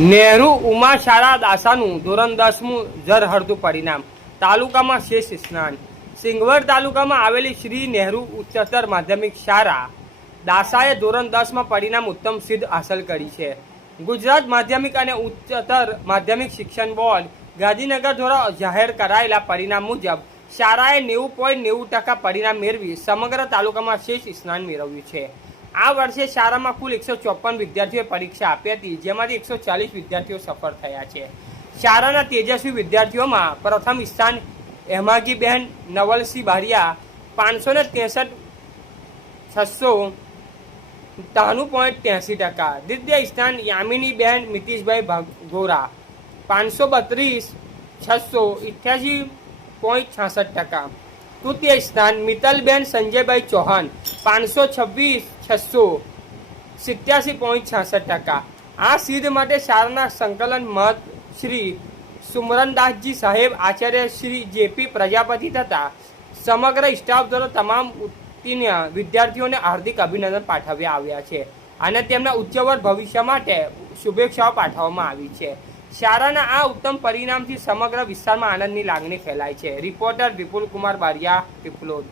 નહેરુ ઉમા શાળા દાસાનું ધોરણ 10મું ઝરહળતું પરિણામ. તાલુકામાં શેષ સ્નાન. સિંગવડ તાલુકામાં આવેલી શ્રી નહેરુ ઉચ્ચતર માધ્યમિક શાળા દાસાએ ધોરણ 10માં પરિણામ ઉત્તમ સિદ્ધ હાંસલ કરી છે. ગુજરાત માધ્યમિક અને ઉચ્ચતર માધ્યમિક શિક્ષણ બોર્ડ ગાંધીનગર દ્વારા જાહેર કરાયેલા પરિણામ મુજબ શાળાએ 90.90% પરિણામ મેળવી સમગ્ર તાલુકામાં શેષ સ્નાન મેળવ્યું છે. આ વર્ષે શાળામાં કુલ 154 વિદ્યાર્થીઓએ પરીક્ષા આપી હતી, જેમાંથી 140 વિદ્યાર્થીઓ સફળ થયા છે. શાળાના તેજસ્વી વિદ્યાર્થીઓમાં પ્રથમ સ્થાન હેમાગીબેન નવલસિંહ બારિયા 563 693.83%, દ્વિતીય સ્થાન યામિનીબેન મિતિશભાઈ ભાગોરા 532 688.66%, તૃતીય સ્થાન મિત્તલબેન સંજયભાઈ ચૌહાણ 526 687.66%. આ સિદ્ધ માટે શાળાના સંકલન મહંત શ્રી સુમરનદાસજી સાહેબ, આચાર્ય શ્રી જેપી પ્રજાપતિ તથા સમગ્ર સ્ટાફ દ્વારા તમામ ઉત્તીર્ણ વિદ્યાર્થીઓને હાર્દિક અભિનંદન પાઠવ્યા આવ્યા છે અને તેમના ઉજ્જવળ ભવિષ્ય માટે શુભેચ્છાઓ પાઠવવામાં આવી છે. શાળાના આ ઉત્તમ પરિણામથી સમગ્ર વિસ્તારમાં આનંદની લાગણી ફેલાય છે. રિપોર્ટર વિપુલ કુમાર બારિયા, પીપલોદ.